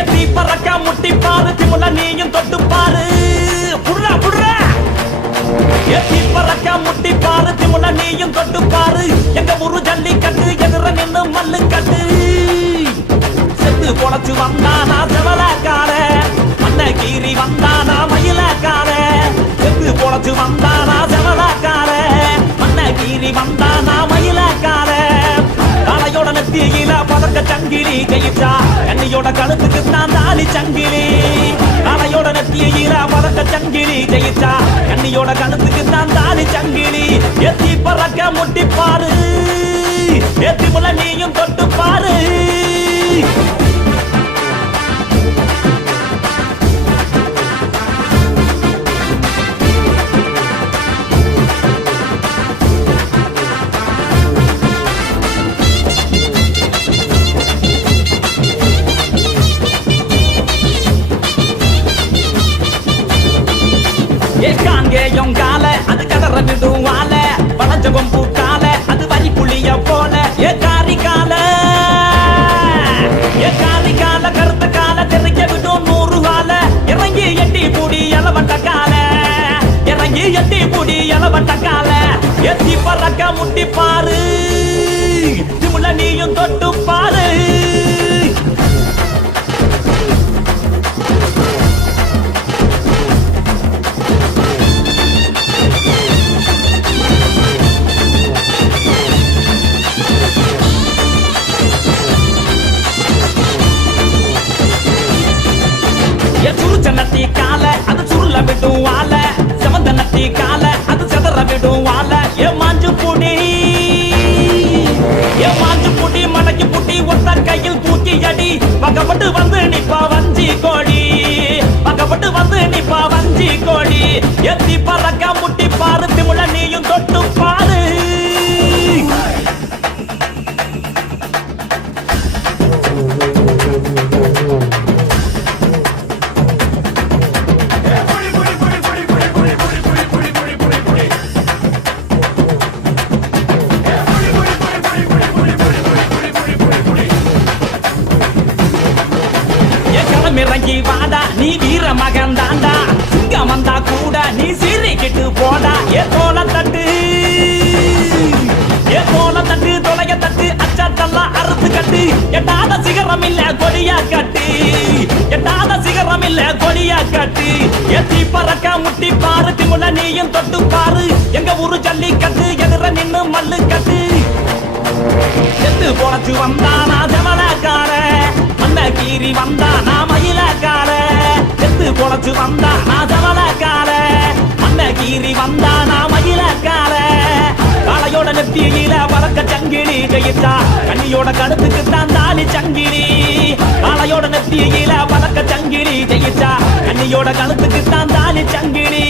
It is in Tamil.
எத்தி பறக்க முட்டி பாரு திமுல நீயும் தொட்டு பாரு புடுறா புடுறா எத்தி பறக்க முட்டி பாரு திமுல நீயும் தொட்டு பாரு எங்க ஊரு ஜல்லிக்கட்டு எதிர நின்னு மல்லு கட்டு செத்து பொழைச்சு வந்தானா செவலக்கார மண்ண கீறி வந்தானா மயிலக்கார செத்து பொழைச்சு வந்தானா செவலக்கார மண்ண கீறி வந்தானா மயிலக்கார காலையோட நெத்தியில பதக்க சங்கிலி ஜெயிச்சா கண்ணியோட கழுத்துக்கு தான் தாலி சங்கிலி காலையோட நெத்தியில பதக்க சங்கிலி ஜெயிச்சா கண்ணியோட கழுத்துக்கு தான் தாலி சங்கிலி எத்தி பறக்க முட்டி பாரு எத்தி முல நீயும் தொட்டு பாரு கால அது கதற விடுவால வளஞ்சகம் பூக்கால அது வரி புளிய போல ஏ காரி கால கருத்த கால தெரிய விடும் 100 கால இறங்கி எட்டி பூடி எலவட்ட கால இறங்கி எட்டி பூடி எலவட்ட கால எத்தி பறக்க முட்டி பாரு திமுல நீயும் தொட்டு பாரு சுருச்சனத்தி கால அது சுருள விடும் வால செவந்தனத்தி கால அது செதற விடும் வால ஏ மாஞ்சு புடி மடக்கி புட்டி ஒத்த கையில் தூக்கி அடி பக்கப்பட்டு வந்து நிப்பா வஞ்சி கோடி எத்தி பறக்க முட்டி பாரு திமுல நீயும் தொட்டு பாரு இறங்கி வாடா நீ வீர மகன் தாண்டா சிங்கம் வந்தா கூட நீ சீரிக்கிட்டு போடா ஏ தோல தட்டு தொலைய தட்டு அச்சாத்தெல்லாம் அறுத்து கட்டு எட்டாத சிகரம் இல்ல கொடியா கட்டு எத்தி பறக்க முட்டி பாரு திமுல நீயும் தொட்டு பாரு எங்க ஊரு ஜல்லிக்கட்டு எதிர நின்னு மல்லு கட்டு செத்து பொழைச்சு வந்தானா செவலக்கார மண்ண கீறி வந்தானா மயிலக்கார செத்து பொழைச்சு வந்தானா செவலக்கார மண்ண கீறி வந்தானா மயிலக்கார காலையோட நெத்தியில பறக்க சங்கிலி ஜெயிச்சா கண்ணியோட கழுத்துக்கு தான் தாலி சங்கிலி காலையோட நெத்தியில பறக்க சங்கிலி ஜெயிச்சா கண்ணியோட கழுத்துக்கு தான் தாலி சங்கிலி